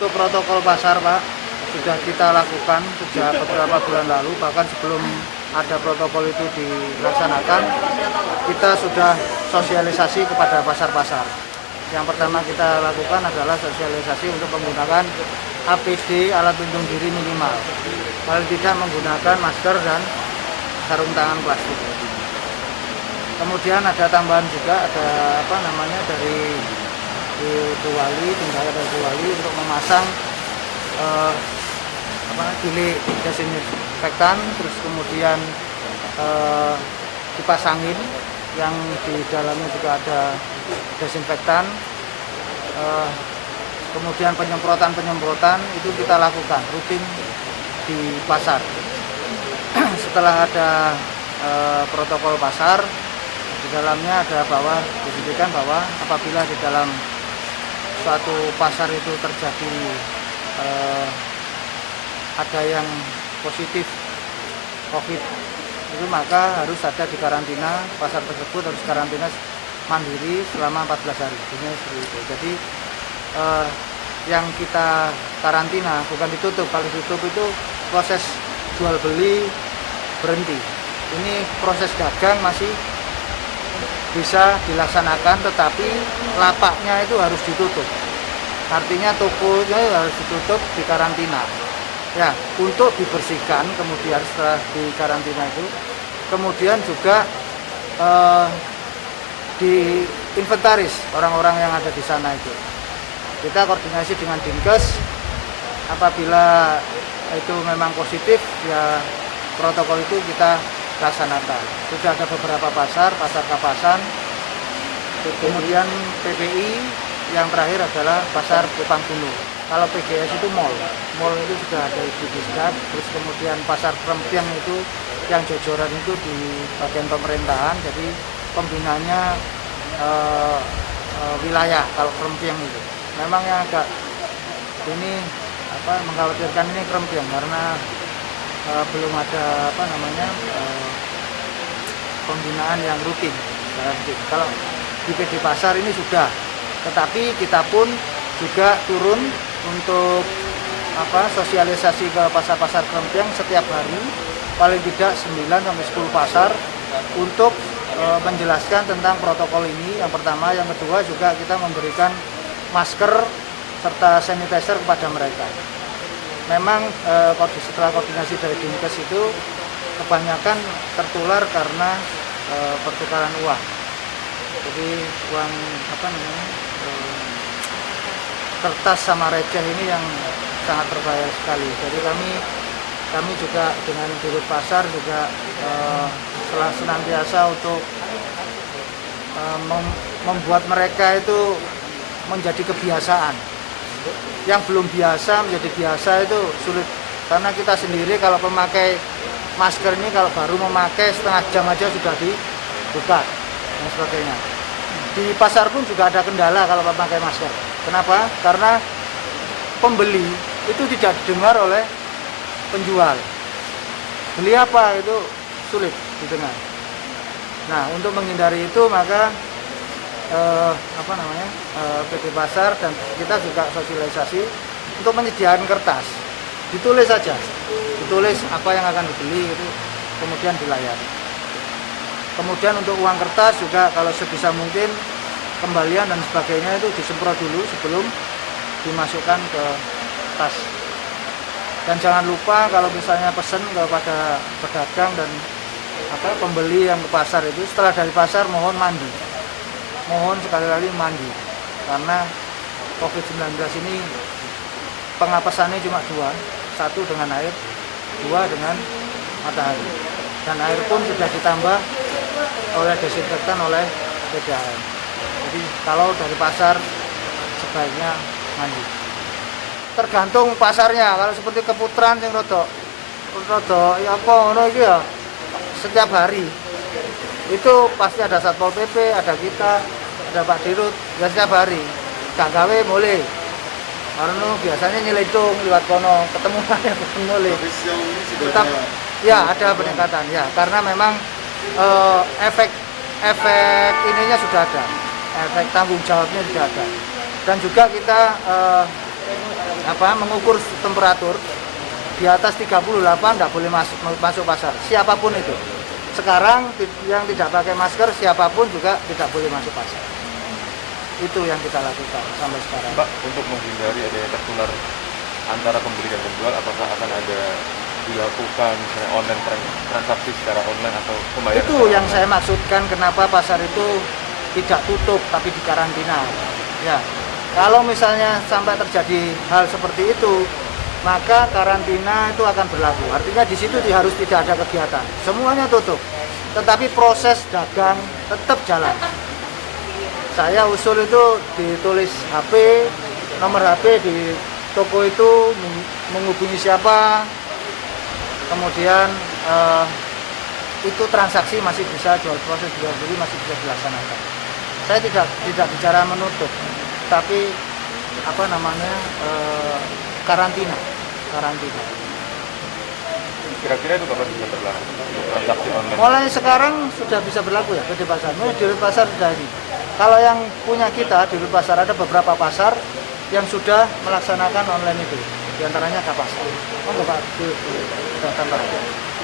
Untuk protokol pasar, Pak, sudah kita lakukan sejak beberapa bulan lalu, bahkan sebelum ada protokol itu dilaksanakan, kita sudah sosialisasi kepada pasar-pasar. Yang pertama kita lakukan adalah sosialisasi untuk menggunakan APD, alat pelindung diri minimal. Paling tidak menggunakan masker dan sarung tangan plastik. Kemudian ada tambahan juga, ada dari Bu Wali, tinggal dari Bu Wali untuk memasang bilik desinfektan, terus kemudian kipas angin yang di dalamnya juga ada desinfektan, kemudian penyemprotan itu kita lakukan rutin di pasar. Setelah ada protokol pasar, di dalamnya ada disebutkan bahwa apabila di dalam suatu pasar itu terjadi ada yang positif COVID itu, maka harus ada di karantina. Pasar tersebut harus karantina mandiri selama 14 hari. Seperti itu. Jadi yang kita karantina bukan ditutup. Kalau ditutup itu proses jual beli berhenti. Ini proses dagang masih bisa dilaksanakan, tetapi lapaknya itu harus ditutup. Artinya tokonya harus ditutup, di karantina. Ya, untuk dibersihkan kemudian setelah di karantina itu, kemudian juga diinventaris orang-orang yang ada di sana itu. Kita koordinasi dengan Dinkes, apabila itu memang positif, ya protokol itu kita laksanakan. Sudah ada beberapa pasar Kapasan, kemudian PPI, yang terakhir adalah pasar Kupang Gunung. Kalau PGS itu mall itu sudah ada di Disdap, terus kemudian pasar Krempiang itu yang jajaran itu di bagian pemerintahan, jadi pembinanya wilayah. Kalau Krempiang itu memang yang agak mengkhawatirkan ini Krempiang, karena belum ada pembinaan yang rutin. Kalau di PD Pasar ini sudah, tetapi kita pun juga turun untuk sosialisasi ke pasar-pasar Krempiang setiap hari, paling tidak 9-10 pasar untuk menjelaskan tentang protokol ini. Yang pertama, yang kedua juga kita memberikan masker serta sanitizer kepada mereka. Memang setelah koordinasi dari Dinkes itu kebanyakan tertular karena pertukaran uang. Jadi uang kertas sama receh ini yang sangat berbahaya sekali. Jadi kami juga dengan dirut pasar juga senantiasa untuk membuat mereka itu menjadi kebiasaan. Yang belum biasa menjadi biasa itu sulit, karena kita sendiri kalau memakai masker ini, kalau baru memakai setengah jam aja sudah dibuka dan sebagainya. Di pasar pun juga ada kendala kalau memakai masker. Kenapa? Karena pembeli itu tidak didengar oleh penjual. Beli apa itu sulit didengar. Nah, untuk menghindari itu maka PD Pasar dan kita juga sosialisasi untuk menyediakan kertas. Ditulis saja, ditulis apa yang akan dibeli itu, kemudian dilayani. Kemudian untuk uang kertas juga kalau sebisa mungkin kembalian dan sebagainya itu disemprot dulu sebelum dimasukkan ke tas. Dan jangan lupa kalau misalnya pesan kepada pedagang dan pembeli yang ke pasar itu, setelah dari pasar mohon mandi. Mohon sekali-kali mandi, karena COVID-19 ini pengapesannya cuma dua, satu dengan air, dua dengan matahari. Dan air pun sudah ditambah oleh desinfektan oleh PDAM. Jadi kalau dari pasar sebaiknya mandi. Tergantung pasarnya. Kalau seperti Keputaran yang rodok ya setiap hari itu pasti ada Satpol PP, ada kita, ada Pak Dirut, ya setiap hari. Gak gawe mulai. Karena biasanya nyelidung lewat kono, ketemu mulai. Tetap ya ada peningkatan ya, karena memang efek ininya sudah ada, efek tanggung jawabnya sudah ada. Dan juga kita mengukur temperatur di atas 38 nggak boleh masuk pasar, siapapun itu. Sekarang yang tidak pakai masker siapapun juga tidak boleh masuk pasar. Itu yang kita lakukan sampai sekarang. Pak, untuk menghindari adanya tertular antara pembeli dan penjual, apakah akan ada dilakukan misalnya online transaksi secara online atau pembayaran? Itu yang saya maksudkan kenapa pasar itu tidak tutup tapi dikarantina. Ya, kalau misalnya sampai terjadi hal seperti itu, maka karantina itu akan berlaku. Artinya di situ harus tidak ada kegiatan, semuanya tutup. Tetapi proses dagang tetap jalan. Saya usul itu ditulis HP, nomor HP di toko itu, menghubungi siapa, kemudian itu transaksi masih bisa, proses jual beli masih bisa dilaksanakan. Saya tidak bicara menutup, tapi karantina. Kira-kira itu kapan bisa berlaku untuk transaksi online? Mulai sekarang sudah bisa berlaku ya di pasar. Di pasar sudah ini. Kalau yang punya kita di pasar ada beberapa pasar yang sudah melaksanakan online itu. Di antaranya Kapasar. Pak,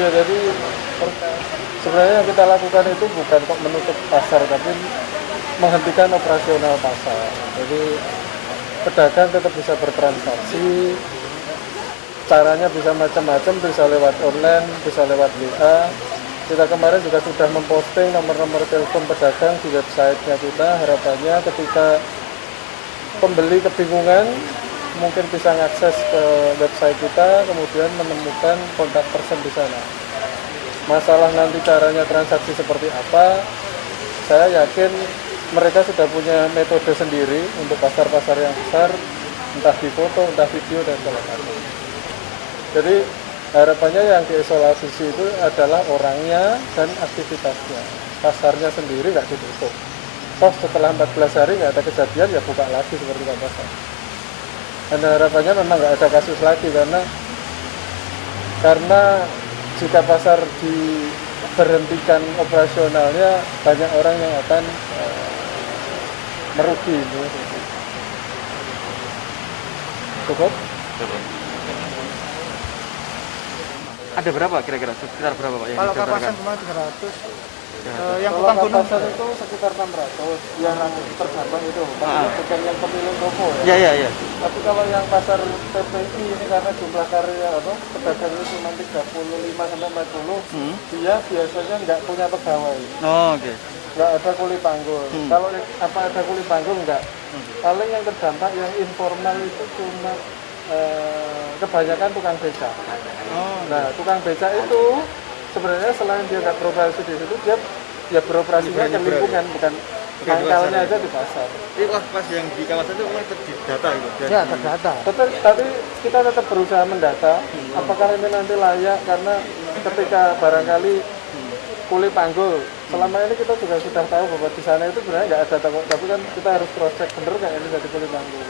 ya, jadi sebenarnya yang kita lakukan itu bukan kok menutup pasar, tapi menghentikan operasional pasar. Jadi pedagang tetap bisa bertransaksi, caranya bisa macam-macam, bisa lewat online, bisa lewat WA. Kita kemarin juga sudah memposting nomor-nomor telepon pedagang di websitenya kita. Harapannya ketika pembeli kebingungan, mungkin bisa mengakses ke website kita, kemudian menemukan kontak person di sana. Masalah nanti caranya transaksi seperti apa, saya yakin mereka sudah punya metode sendiri untuk pasar-pasar yang besar, entah di foto, entah video, dan segala macam. Jadi harapannya yang diisolasi itu adalah orangnya dan aktivitasnya. Pasarnya sendiri nggak ditutup. Toh setelah 14 hari nggak ada kejadian, ya buka lagi seperti pasar. Dan harapannya memang nggak ada kasus lagi, karena jika pasar diberhentikan operasionalnya, banyak orang yang akan merugi. Cukup? Ada berapa kira-kira? Sekitar berapa Pak? Kalau Kapasan kemarin 300. Yang kalau Kupang Gunung pasar itu sekitar 600 yang tergabung itu, bukan yang pemilik toko ya. Iya. Tapi kalau yang pasar PPI ini karena jumlah karya pedagang itu cuma 35-40, dia biasanya nggak punya pegawai. Oh, oke. Nggak ada kuli panggul. Kalau ada kuli panggul nggak. Paling yang terdampak yang informal itu cuma kebanyakan tukang beca. Nah, tukang beca itu sebenarnya selain dia nggak beroperasi di situ, dia ya beroperasinya ke lingkungan, bukan mangkalnya aja di pasar. Ini pas yang di kawasan itu memang terdata gitu? Ya, terdata. Tapi kita tetap berusaha mendata apakah ini nanti layak, karena ketika barangkali kuli panggul, selama ini kita juga sudah tahu bahwa di sana itu sebenarnya nggak ada toko, tapi kan kita harus cross check bener nggak ini jadi kuli panggul.